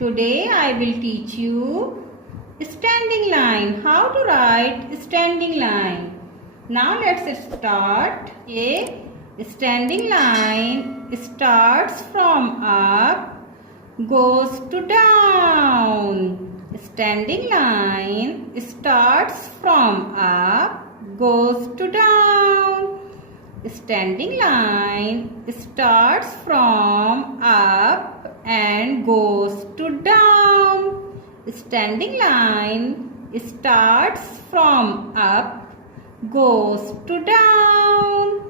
Today I will teach you standing line. How to write standing line. Now let's start. A standing line starts from up, goes to down. Standing line starts from up, goes to down. Standing line starts from up and goes to down. Standing line starts from up, goes to down.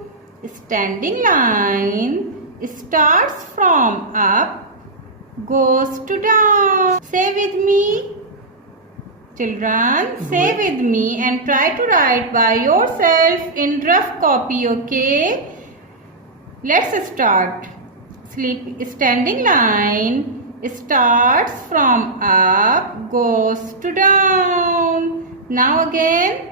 Standing line starts from up, goes to down. Say with me. Children, say with me and try to write by yourself in rough copy, okay? Let's start. Standing line starts from up, goes to down. Now again.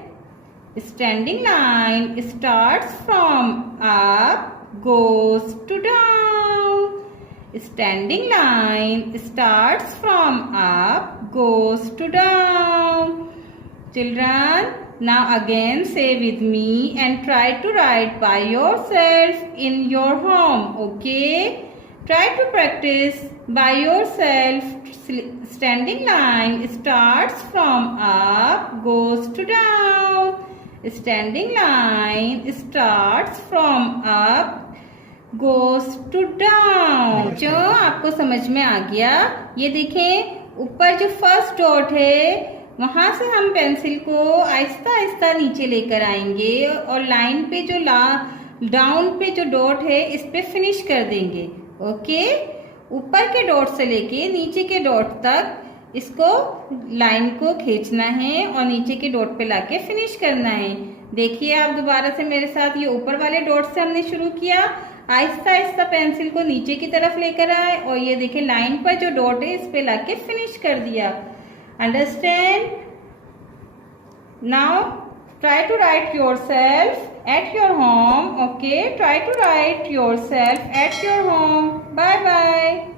Standing line starts from up, goes to down. Standing line starts from up, goes to down. Children, now again say with me and try to write by yourself in your home, okay? Try to practice by yourself. Standing line starts from up, goes to down. Standing line starts from up, goes to down. जो आपको समझ में आ गया, ये देखें ऊपर जो first dot है वहां से हम पेंसिल को आहिस्ता आहिस्ता नीचे लेकर आएंगे और लाइन पे जो डाउन पे जो डॉट है इस पे फिनिश कर देंगे, ओके? ऊपर के डॉट से लेके नीचे के डॉट तक इसको लाइन को खींचना है और नीचे के डॉट पे लाके फिनिश करना है। देखिए आप दोबारा से मेरे साथ, ये ऊपर वाले डॉट से हमने शुरू किया, आहिस्ता आहिस्ता पेंसिल को नीचे की तरफ लेकर आए और ये देखिए लाइन पर जो डॉट है इस पे लाके फिनिश कर दिया। Understand? Now try to write yourself at your home, okay? Try to write yourself at your home. Bye bye.